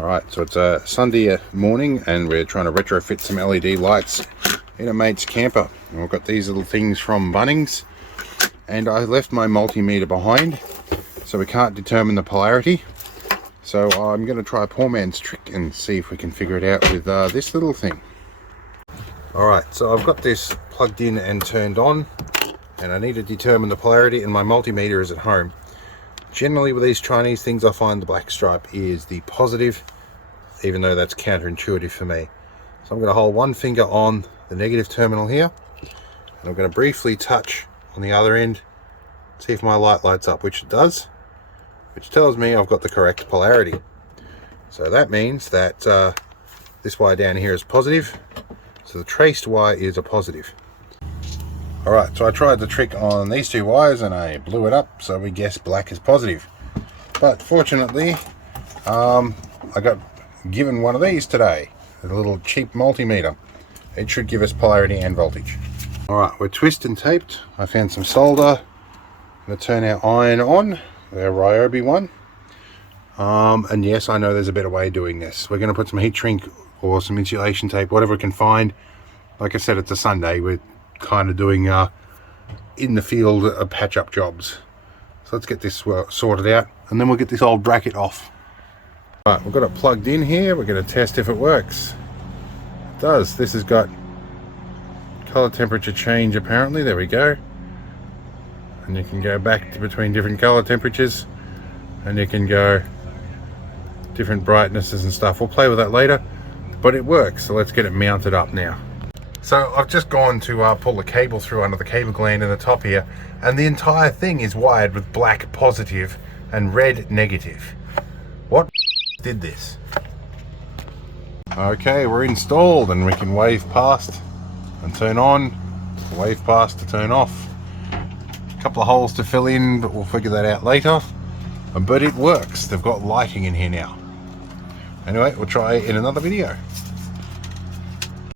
Alright, so it's a Sunday morning and we're trying to retrofit some LED lights in a mate's camper. And we've got these little things from Bunnings, and I left my multimeter behind so we can't determine the polarity. So I'm going to try a poor man's trick and see if we can figure it out with this little thing. Alright, so I've got this plugged in and turned on, and I need to determine the polarity, and my multimeter is at home. Generally with these Chinese things I find the black stripe is the positive, even though that's counterintuitive for me. So I'm going to hold one finger on the negative terminal here, and I'm going to briefly touch on the other end, see if my light lights up, which it does, which tells me I've got the correct polarity. So that means that this wire down here is positive, so the traced wire is a positive. Alright, so I tried the trick on these two wires and I blew it up, so we guess black is positive. But fortunately, I got given one of these today, a little cheap multimeter. It should give us polarity and voltage. Alright, we're twist and taped. I found some solder. I'm going to turn our iron on, our Ryobi one. And yes, I know there's a better way of doing this. We're going to put some heat shrink or some insulation tape, whatever we can find. Like I said, it's a Sunday. We're kind of doing in the field patch up jobs. So let's get this sorted out, and then we'll get this old bracket off. Right, we've got it plugged in here. We're going to test if it works. It does. This has got color temperature change apparently. There we go. And you can go back to between different color temperatures, and you can go different brightnesses and stuff. We'll play with that later, but it works. So let's get it mounted up now. So I've just gone to pull the cable through under the cable gland in the top here, and the entire thing is wired with black positive and red negative. What did this? Okay, we're installed, and we can wave past and turn on, wave past to turn off. A couple of holes to fill in, but we'll figure that out later. But it works. They've got lighting in here now. Anyway, we'll try in another video.